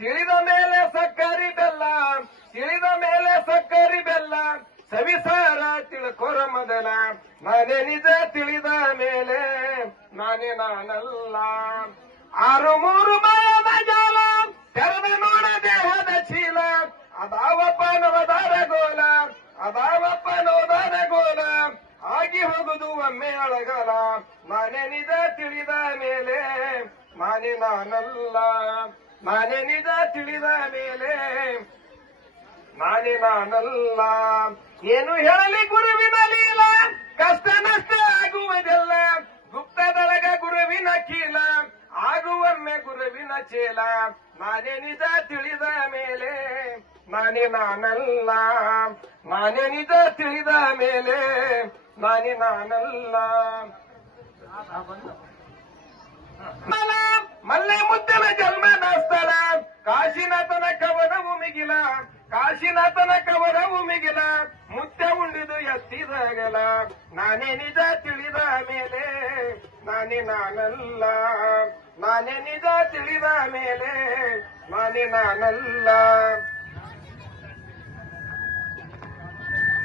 ತಿಳಿದ ಮೇಲೆ ಸಕ್ಕರಿ ಬೆಲ್ಲ, ತಿಳಿದ ಮೇಲೆ ಸಕ್ಕರಿ ಬೆಲ್ಲ, ಸವಿಸಾರ ತಿಳ್ಕೊರ ಮೊದಲ. ನಾನೇ ನಿಜ ತಿಳಿದ ಮೇಲೆ ನಾನೇ ನಾನಲ್ಲ. 6 ಮಾಯದ ಜಾಲ ತೆರೆದ ನೋಡ ದೇಹದ ಚೀಲ, ಅದಾವಪ್ಪ ನವದಾರ ಗೋಲ, ಅದಾವಪ್ಪ ನವದಾರ ಗೋಲ, ಆಗಿ ಹೋಗುದು ಒಮ್ಮೆ ಅಳಗಲ. ನಾನೇ ನಿಜ ತಿಳಿದ ಮೇಲೆ ನಾನೇ ನಾನಲ್ಲ. ನಾನೇ ನಿಜ ತಿಳಿದ ಮೇಲೆ ನಾನೇ ನಾನಲ್ಲ. ಏನು ಹೇಳಲಿ ಗುರುವಿನ ಲೀಲ, ಕಷ್ಟ ನಷ್ಟ ಆಗುವುದೆಲ್ಲ. ಗುಪ್ತದೊಳಗ ಗುರುವಿನ ಕೀಲ, ಆಗುವೊಮ್ಮೆ ಗುರುವಿನ ಚೇಲ. ನಾನೇ ನಿಜ ತಿಳಿದ ಮೇಲೆ ನಾನೇ ನಾನಲ್ಲ. ನಾನೇ ನಿಜ ತಿಳಿದ ಮೇಲೆ ನಾನೇ ನಾನಲ್ಲ. ಮಲ್ಲೆ ಮುದ್ದನ ಜನ್ಮದ ಸ್ಥಳ, ಕಾಶಿನಾಥನ ಕವನವು ಮಿಗಿಲ, ಕಾಶಿನಾಥನ ಕವನವು ಮಿಗಿಲ. ಮುತ್ಯ ಉಂಡಿದು ಎತ್ತಿದಗಲ. ನಾನೇ ನಿಜ ತಿಳಿದ ಮೇಲೆ ನಾನೇ ನಾನಲ್ಲ. ನಾನೇ ನಿಜ ತಿಳಿದ ಮೇಲೆ ನಾನೇ ನಾನಲ್ಲ.